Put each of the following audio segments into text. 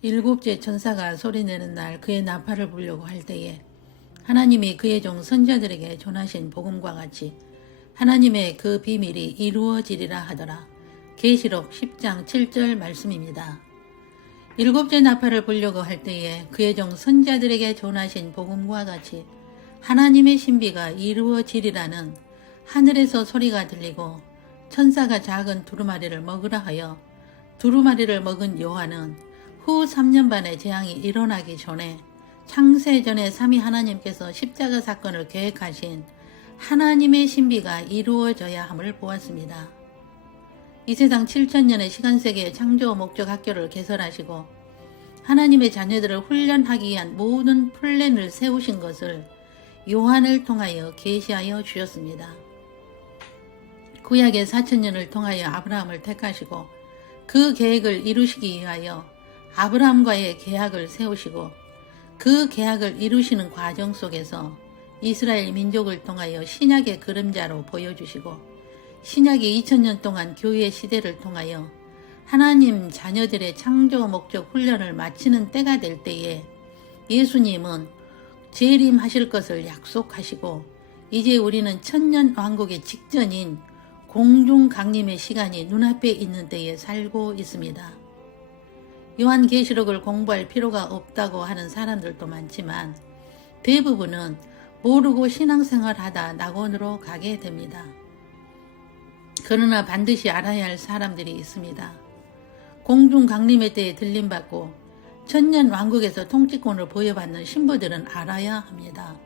일곱째 천사가 소리내는 날 그의 나팔을 불려고 할 때에 하나님이 그의 종 선지자들에게 전하신 복음과 같이 하나님의 그 비밀이 이루어지리라 하더라. 계시록 10장 7절 말씀입니다. 일곱째 나팔을 불려고 할 때에 그의 종 선지자들에게 전하신 복음과 같이 하나님의 신비가 이루어지리라는 하늘에서 소리가 들리고 천사가 작은 두루마리를 먹으라 하여 두루마리를 먹은 요한은 후 3년 반의 재앙이 일어나기 전에 창세 전에 삼위 하나님께서 십자가 사건을 계획하신 하나님의 신비가 이루어져야 함을 보았습니다. 이 세상 7천년의 시간세계의 창조 목적 학교를 개설하시고 하나님의 자녀들을 훈련하기 위한 모든 플랜을 세우신 것을 요한을 통하여 계시하여 주셨습니다. 구약의 4천년을 통하여 아브라함을 택하시고 그 계획을 이루시기 위하여 아브라함과의 계약을 세우시고 그 계약을 이루시는 과정 속에서 이스라엘 민족을 통하여 신약의 그림자로 보여주시고 신약의 2000년 동안 교회 시대를 통하여 하나님 자녀들의 창조 목적 훈련을 마치는 때가 될 때에 예수님은 재림하실 것을 약속하시고 이제 우리는 천년 왕국의 직전인 공중 강림의 시간이 눈앞에 있는 때에 살고 있습니다. 요한계시록을 공부할 필요가 없다고 하는 사람들도 많지만 대부분은 모르고 신앙생활하다 낙원으로 가게 됩니다. 그러나 반드시 알아야 할 사람들이 있습니다. 공중 강림의 때에 들림받고 천년 왕국에서 통치권을 부여받는 신부들은 알아야 합니다.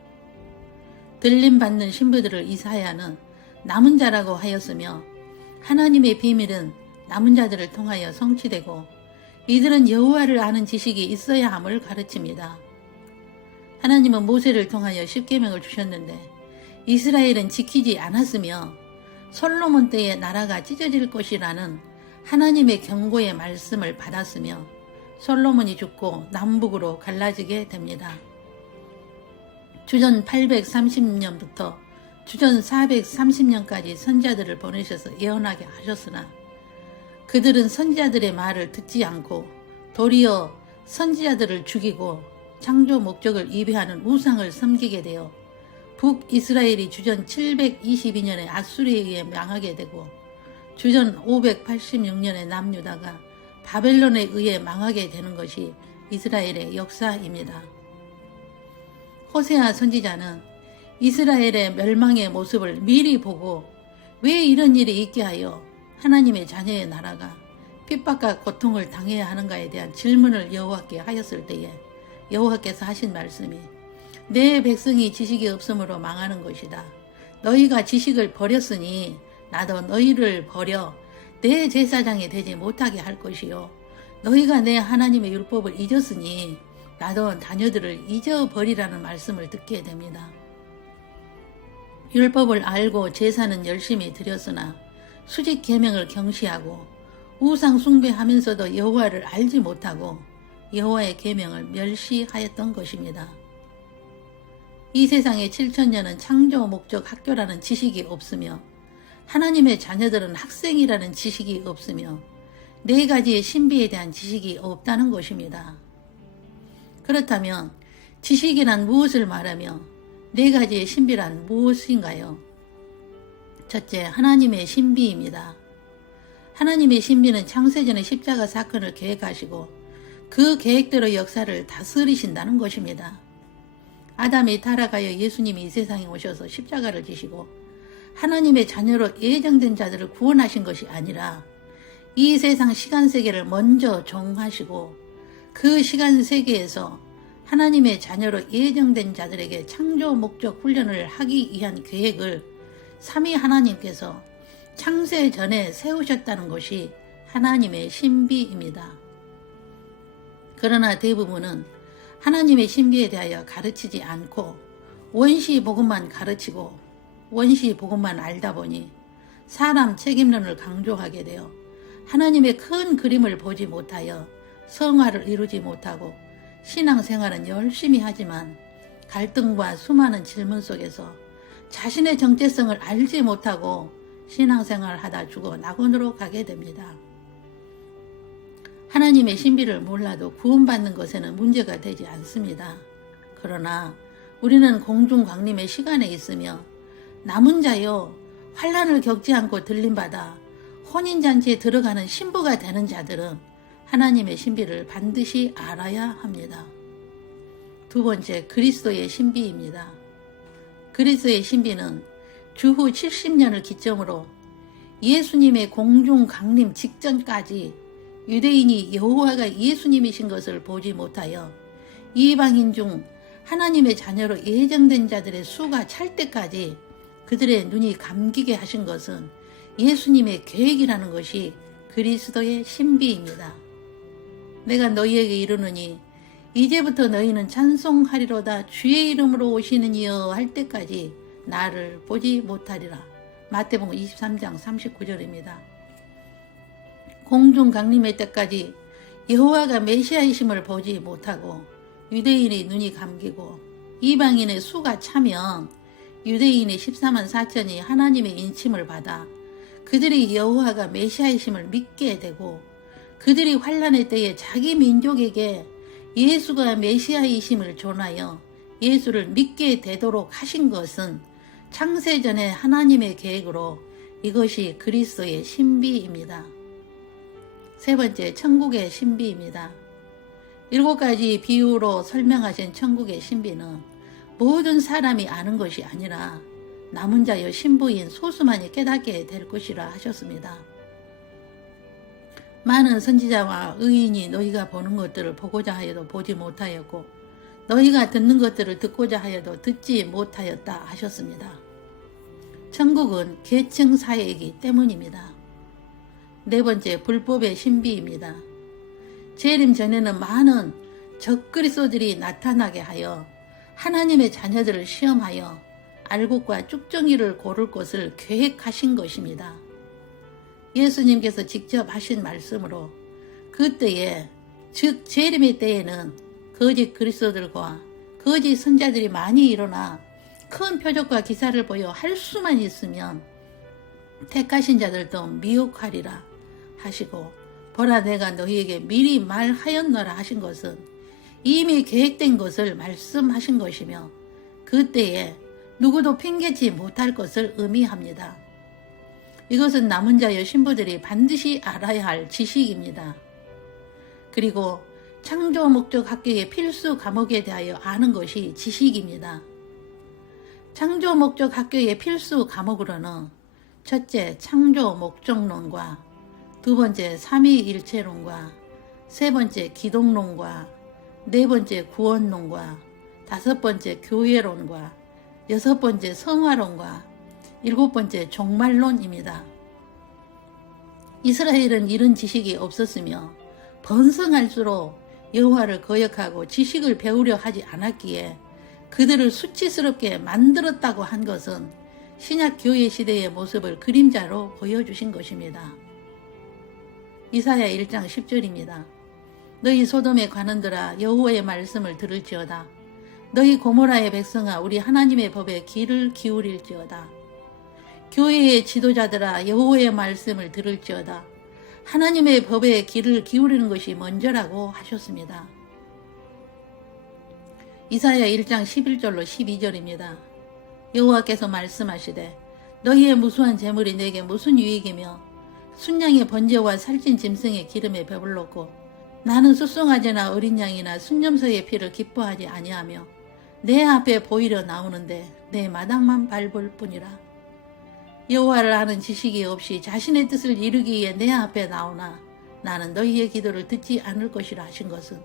들림받는 신부들을 이사야는 남은 자라고 하였으며 하나님의 비밀은 남은 자들을 통하여 성취되고 이들은 여호와를 아는 지식이 있어야 함을 가르칩니다. 하나님은 모세를 통하여 십계명을 주셨는데 이스라엘은 지키지 않았으며 솔로몬 때에 나라가 찢어질 것이라는 하나님의 경고의 말씀을 받았으며 솔로몬이 죽고 남북으로 갈라지게 됩니다. 주전 830년부터 주전 430년까지 선지자들을 보내셔서 예언하게 하셨으나 그들은 선지자들의 말을 듣지 않고 도리어 선지자들을 죽이고 창조 목적을 위배하는 우상을 섬기게 되어 북이스라엘이 주전 722년에 아수리에 의해 망하게 되고 주전 586년에 남유다가 바벨론에 의해 망하게 되는 것이 이스라엘의 역사입니다. 호세아 선지자는 이스라엘의 멸망의 모습을 미리 보고 왜 이런 일이 있게 하여 하나님의 자녀의 나라가 핍박과 고통을 당해야 하는가에 대한 질문을 여호와께 하였을 때에 여호와께서 하신 말씀이 내 백성이 지식이 없으므로 망하는 것이다. 너희가 지식을 버렸으니 나도 너희를 버려 내 제사장이 되지 못하게 할 것이요 너희가 내 하나님의 율법을 잊었으니 나도 자녀들을 잊어버리라는 말씀을 듣게 됩니다. 율법을 알고 제사는 열심히 드렸으나 수직 계명을 경시하고 우상 숭배하면서도 여호와를 알지 못하고 여호와의 계명을 멸시하였던 것입니다. 이 세상의 7천년은 창조 목적 학교라는 지식이 없으며 하나님의 자녀들은 학생이라는 지식이 없으며 네 가지의 신비에 대한 지식이 없다는 것입니다. 그렇다면 지식이란 무엇을 말하며 네 가지의 신비란 무엇인가요? 첫째, 하나님의 신비입니다. 하나님의 신비는 창세전의 십자가 사건을 계획하시고 그 계획대로 역사를 다스리신다는 것입니다. 아담이 타락하여 예수님이 이 세상에 오셔서 십자가를 지시고 하나님의 자녀로 예정된 자들을 구원하신 것이 아니라 이 세상 시간세계를 먼저 정하시고 그 시간세계에서 하나님의 자녀로 예정된 자들에게 창조 목적 훈련을 하기 위한 계획을 삼위 하나님께서 창세 전에 세우셨다는 것이 하나님의 신비입니다. 그러나 대부분은 하나님의 신비에 대하여 가르치지 않고 원시 복음만 가르치고 원시 복음만 알다 보니 사람 책임론을 강조하게 되어 하나님의 큰 그림을 보지 못하여 성화를 이루지 못하고 신앙생활은 열심히 하지만 갈등과 수많은 질문 속에서 자신의 정체성을 알지 못하고 신앙생활을 하다 죽어 낙원으로 가게 됩니다. 하나님의 신비를 몰라도 구원받는 것에는 문제가 되지 않습니다. 그러나 우리는 공중 강림의 시간에 있으며 남은 자여 환난을 겪지 않고 들림받아 혼인잔치에 들어가는 신부가 되는 자들은 하나님의 신비를 반드시 알아야 합니다. 두 번째, 그리스도의 신비입니다. 그리스도의 신비는 주후 70년을 기점으로 예수님의 공중 강림 직전까지 유대인이 여호와가 예수님이신 것을 보지 못하여 이방인 중 하나님의 자녀로 예정된 자들의 수가 찰 때까지 그들의 눈이 감기게 하신 것은 예수님의 계획이라는 것이 그리스도의 신비입니다. 내가 너희에게 이르노니 이제부터 너희는 찬송하리로다 주의 이름으로 오시는 이여 할 때까지 나를 보지 못하리라. 마태복음 23장 39절입니다. 공중 강림의 때까지 여호와가 메시아이심을 보지 못하고 유대인의 눈이 감기고 이방인의 수가 차면 유대인의 14만 4천이 하나님의 인침을 받아 그들이 여호와가 메시아이심을 믿게 되고 그들이 환난의 때에 자기 민족에게 예수가 메시아이심을 전하여 예수를 믿게 되도록 하신 것은 창세전에 하나님의 계획으로 이것이 그리스도의 신비입니다. 세 번째, 천국의 신비입니다. 7가지 비유로 설명하신 천국의 신비는 모든 사람이 아는 것이 아니라 남은 자여 신부인 소수만이 깨닫게 될 것이라 하셨습니다. 많은 선지자와 의인이 너희가 보는 것들을 보고자 하여도 보지 못하였고 너희가 듣는 것들을 듣고자 하여도 듣지 못하였다 하셨습니다. 천국은 계층 사회이기 때문입니다. 네 번째, 불법의 신비입니다. 재림 전에는 많은 적그리스도들이 나타나게 하여 하나님의 자녀들을 시험하여 알곡과 쭉정이를 고를 것을 계획하신 것입니다. 예수님께서 직접 하신 말씀으로 그때에, 즉 재림의 때에는 거짓 그리스도들과 거짓 선자들이 많이 일어나 큰 표적과 기사를 보여 할 수만 있으면 택하신 자들도 미혹하리라 하시고, 보라 내가 너희에게 미리 말하였노라 하신 것은 이미 계획된 것을 말씀하신 것이며 그때에 누구도 핑계치 못할 것을 의미합니다. 이것은 남은 자여 신부들이 반드시 알아야 할 지식입니다. 그리고 창조 목적 학교의 필수 과목에 대하여 아는 것이 지식입니다. 창조 목적 학교의 필수 과목으로는 첫째, 창조 목적론과 두 번째, 삼위일체론과 세 번째, 기독론과 네 번째, 구원론과 다섯 번째, 교회론과 여섯 번째, 성화론과 일곱 번째, 종말론입니다. 이스라엘은 이런 지식이 없었으며 번성할수록 여호와를 거역하고 지식을 배우려 하지 않았기에 그들을 수치스럽게 만들었다고 한 것은 신약 교회 시대의 모습을 그림자로 보여주신 것입니다. 이사야 1장 10절입니다. 너희 소돔의 관원들아 여호와의 말씀을 들을지어다. 너희 고모라의 백성아 우리 하나님의 법에 귀를 기울일지어다. 교회의 지도자들아 여호와의 말씀을 들을지어다. 하나님의 법에 귀를 기울이는 것이 먼저라고 하셨습니다. 이사야 1장 11절로 12절입니다. 여호와께서 말씀하시되 너희의 무수한 재물이 내게 무슨 유익이며 순양의 번제와 살찐 짐승의 기름에 배불렀고 나는 숫송아지나 어린 양이나 순념소의 피를 기뻐하지 아니하며 내 앞에 보이려 나오는데 내 마당만 밟을 뿐이라. 여호와를 아는 지식이 없이 자신의 뜻을 이루기 위해 내 앞에 나오나 나는 너희의 기도를 듣지 않을 것이라 하신 것은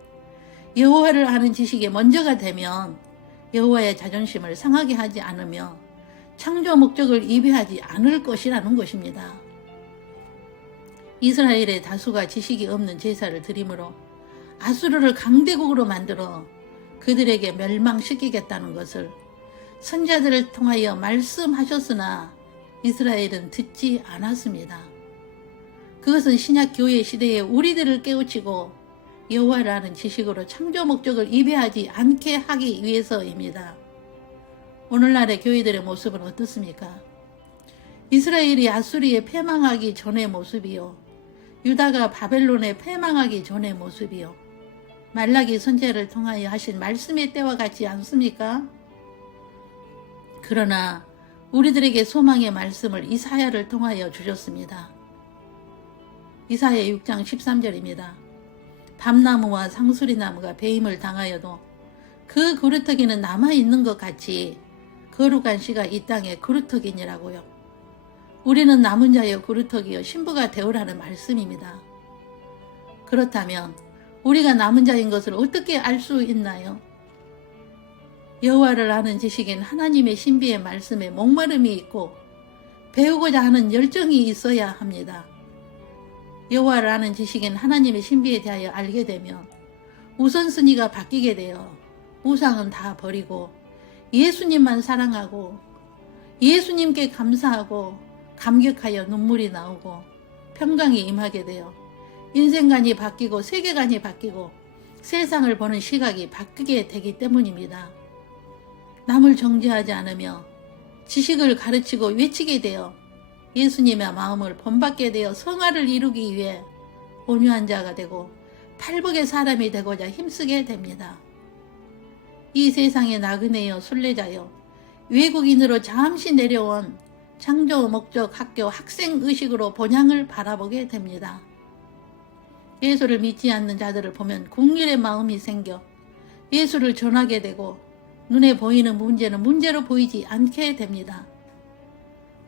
여호와를 아는 지식이 먼저가 되면 여호와의 자존심을 상하게 하지 않으며 창조 목적을 이배하지 않을 것이라는 것입니다. 이스라엘의 다수가 지식이 없는 제사를 드림으로 아수르를 강대국으로 만들어 그들에게 멸망시키겠다는 것을 선자들을 통하여 말씀하셨으나 이스라엘은 듣지 않았습니다. 그것은 신약 교회 시대에 우리들을 깨우치고 여호와를 아는 지식으로 창조 목적을 이배하지 않게 하기 위해서입니다. 오늘날의 교회들의 모습은 어떻습니까? 이스라엘이 아수리에 패망하기 전의 모습이요 유다가 바벨론에 패망하기 전의 모습이요. 말라기 선지자를 통하여 하신 말씀의 때와 같지 않습니까? 그러나 우리들에게 소망의 말씀을 이사야를 통하여 주셨습니다. 이사야 6장 13절입니다. 밤나무와 상수리나무가 배임을 당하여도 그 그루터기는 남아있는 것 같이 거룩한 씨가 이 땅에 그루터기니라고요. 우리는 남은 자여 그루터기여 신부가 되오라는 말씀입니다. 그렇다면 우리가 남은 자인 것을 어떻게 알 수 있나요? 여호와를 아는 지식인 하나님의 신비의 말씀에 목마름이 있고 배우고자 하는 열정이 있어야 합니다. 여호와를 아는 지식인 하나님의 신비에 대하여 알게 되면 우선순위가 바뀌게 되어 우상은 다 버리고 예수님만 사랑하고 예수님께 감사하고 감격하여 눈물이 나오고 평강이 임하게 되어 인생관이 바뀌고 세계관이 바뀌고 세상을 보는 시각이 바뀌게 되기 때문입니다. 남을 정죄하지 않으며 지식을 가르치고 외치게 되어 예수님의 마음을 본받게 되어 성화를 이루기 위해 온유한 자가 되고 팔복의 사람이 되고자 힘쓰게 됩니다. 이 세상의 나그네여 순례자여 외국인으로 잠시 내려온 창조 목적 학교 학생 의식으로 본향을 바라보게 됩니다. 예수를 믿지 않는 자들을 보면 국률의 마음이 생겨 예수를 전하게 되고 눈에 보이는 문제는 문제로 보이지 않게 됩니다.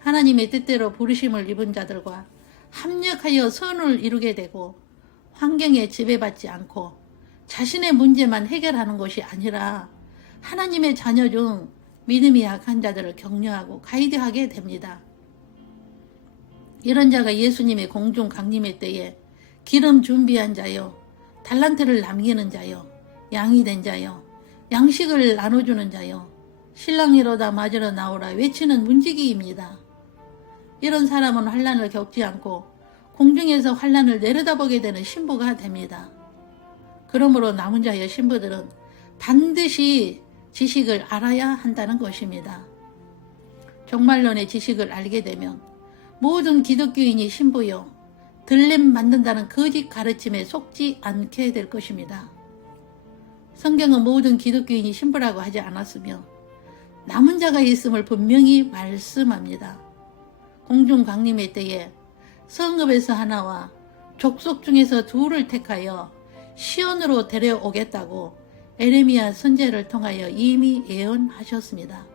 하나님의 뜻대로 부르심을 입은 자들과 합력하여 선을 이루게 되고 환경에 지배받지 않고 자신의 문제만 해결하는 것이 아니라 하나님의 자녀 중 믿음이 약한 자들을 격려하고 가이드하게 됩니다. 이런 자가 예수님의 공중 강림의 때에 기름 준비한 자요, 달란트를 남기는 자요, 양이 된 자요, 양식을 나눠주는 자요, 신랑이로다 맞으러 나오라 외치는 문지기입니다. 이런 사람은 환난을 겪지 않고 공중에서 환난을 내려다보게 되는 신부가 됩니다. 그러므로 남은 자의 신부들은 반드시 지식을 알아야 한다는 것입니다. 종말론의 지식을 알게 되면 모든 기독교인이 신부요, 들림 만든다는 거짓 가르침에 속지 않게 될 것입니다. 성경은 모든 기독교인이 신부라고 하지 않았으며 남은 자가 있음을 분명히 말씀합니다. 공중 강림의 때에 성읍에서 하나와 족속 중에서 둘을 택하여 시온으로 데려오겠다고 에레미야 선지자를 통하여 이미 예언하셨습니다.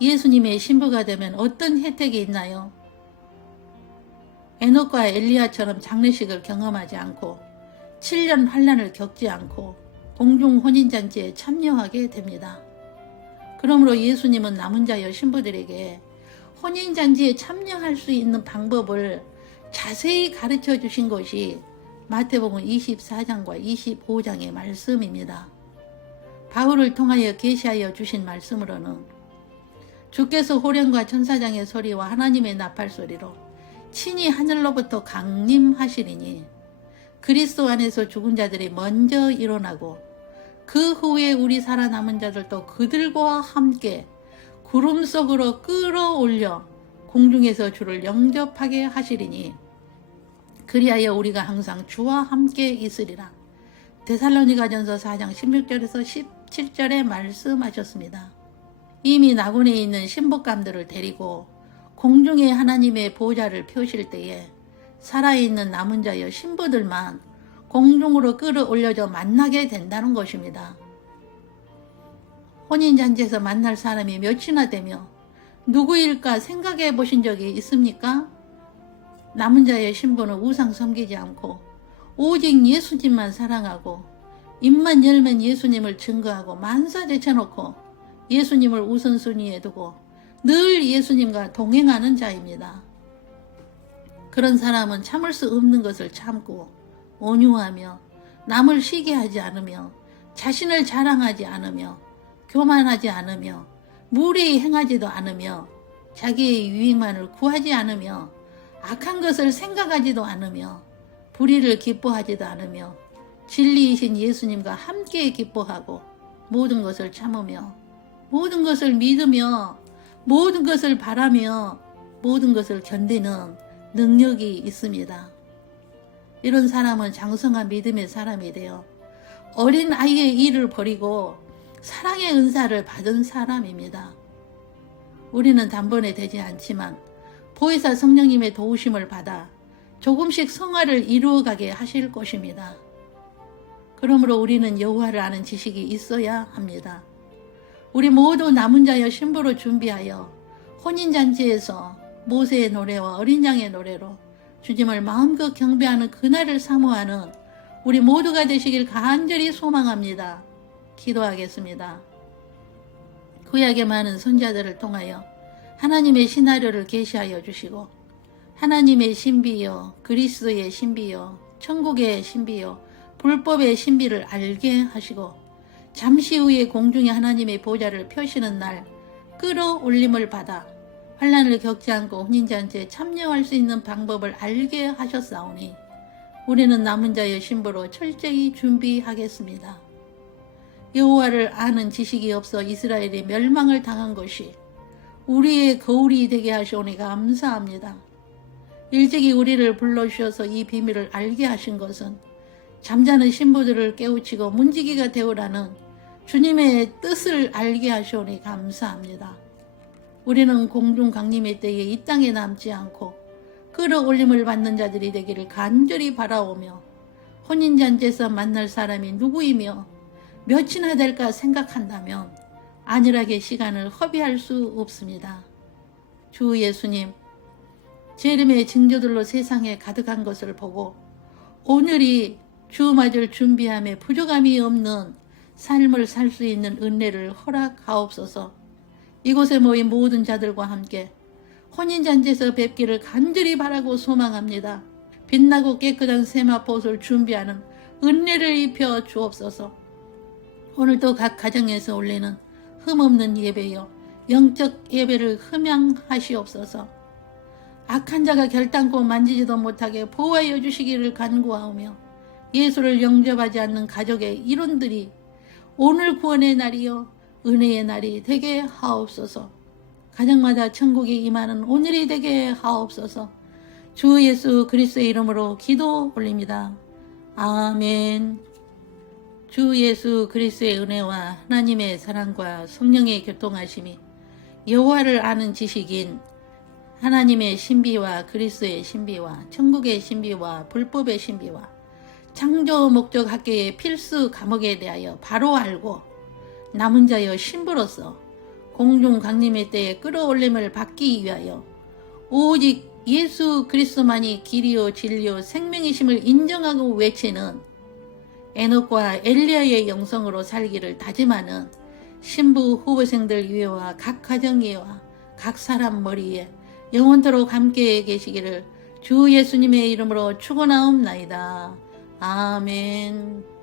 예수님의 신부가 되면 어떤 혜택이 있나요? 에녹과 엘리야처럼 장례식을 경험하지 않고 7년 환난을 겪지 않고 공중 혼인잔치에 참여하게 됩니다. 그러므로 예수님은 남은 자여 신부들에게 혼인잔치에 참여할 수 있는 방법을 자세히 가르쳐 주신 것이 마태복음 24장과 25장의 말씀입니다. 바울을 통하여 계시하여 주신 말씀으로는 주께서 호령과 천사장의 소리와 하나님의 나팔 소리로 친히 하늘로부터 강림하시리니 그리스도 안에서 죽은 자들이 먼저 일어나고 그 후에 우리 살아남은 자들도 그들과 함께 구름 속으로 끌어올려 공중에서 주를 영접하게 하시리니 그리하여 우리가 항상 주와 함께 있으리라. 데살로니가전서 4장 16절에서 17절에 말씀하셨습니다. 이미 낙원에 있는 신복감들을 데리고 공중에 하나님의 보좌를 펴실 때에 살아있는 남은 자여 신부들만 공중으로 끌어올려져 만나게 된다는 것입니다. 혼인잔치에서 만날 사람이 몇이나 되며 누구일까 생각해 보신 적이 있습니까? 남은 자의 신부는 우상 섬기지 않고 오직 예수님만 사랑하고 입만 열면 예수님을 증거하고 만사 제쳐놓고 예수님을 우선순위에 두고 늘 예수님과 동행하는 자입니다. 그런 사람은 참을 수 없는 것을 참고 온유하며 남을 시기 하지 않으며 자신을 자랑하지 않으며 교만하지 않으며 무례히 행하지도 않으며 자기의 유익만을 구하지 않으며 악한 것을 생각하지도 않으며 불의를 기뻐하지도 않으며 진리이신 예수님과 함께 기뻐하고 모든 것을 참으며 모든 것을 믿으며 모든 것을 바라며 모든 것을 견디는 능력이 있습니다. 이런 사람은 장성한 믿음의 사람이 되어 어린 아이의 일을 버리고 사랑의 은사를 받은 사람입니다. 우리는 단번에 되지 않지만 보혜사 성령님의 도우심을 받아 조금씩 성화를 이루어가게 하실 것입니다. 그러므로 우리는 여호와를 아는 지식이 있어야 합니다. 우리 모두 남은 자여 신부로 준비하여 혼인잔치에서 모세의 노래와 어린 양의 노래로 주님을 마음껏 경배하는 그날을 사모하는 우리 모두가 되시길 간절히 소망합니다. 기도하겠습니다. 구약의 많은 선자들을 통하여 하나님의 시나리오를 계시하여 주시고 하나님의 신비요, 그리스도의 신비요, 천국의 신비요, 불법의 신비를 알게 하시고 잠시 후에 공중에 하나님의 보좌를 펴시는 날 끌어올림을 받아 환난을 겪지 않고 혼인잔치에 참여할 수 있는 방법을 알게 하셨사오니 우리는 남은 자의 신부로 철저히 준비하겠습니다. 여호와를 아는 지식이 없어 이스라엘이 멸망을 당한 것이 우리의 거울이 되게 하시오니 감사합니다. 일찍이 우리를 불러주셔서 이 비밀을 알게 하신 것은 잠자는 신부들을 깨우치고 문지기가 되오라는 주님의 뜻을 알게 하시오니 감사합니다. 우리는 공중 강림의 때에 이 땅에 남지 않고 끌어올림을 받는 자들이 되기를 간절히 바라오며 혼인잔치에서 만날 사람이 누구이며 몇이나 될까 생각한다면 안일하게 시간을 허비할 수 없습니다. 주 예수님, 제 이름의 징조들로 세상에 가득한 것을 보고 오늘이 주 맞을 준비함에 부족함이 없는 삶을 살 수 있는 은혜를 허락하옵소서. 이곳에 모인 모든 자들과 함께 혼인잔치에서 뵙기를 간절히 바라고 소망합니다. 빛나고 깨끗한 세마포옷을 준비하는 은혜를 입혀 주옵소서. 오늘도 각 가정에서 올리는 흠없는 예배요 영적 예배를 흠양하시옵소서. 악한 자가 결단코 만지지도 못하게 보호하여 주시기를 간구하오며 예수를 영접하지 않는 가족의 일원들이 오늘 구원의 날이요 은혜의 날이 되게 하옵소서. 가정마다 천국이 임하는 오늘이 되게 하옵소서. 주 예수 그리스도의 이름으로 기도 올립니다. 아멘. 주 예수 그리스도의 은혜와 하나님의 사랑과 성령의 교통하심이 여호와를 아는 지식인 하나님의 신비와 그리스도의 신비와 천국의 신비와 불법의 신비와 창조 목적 학계의 필수 과목에 대하여 바로 알고 남은 자여 신부로서 공중 강림의 때에 끌어올림을 받기 위하여 오직 예수 그리스도만이 길이요 진리요 생명이심을 인정하고 외치는 에녹과 엘리야의 영성으로 살기를 다짐하는 신부 후보생들 위에와 각 가정 위에와 각 사람 머리에 영원토록 함께 계시기를 주 예수님의 이름으로 축원하옵나이다. 아멘.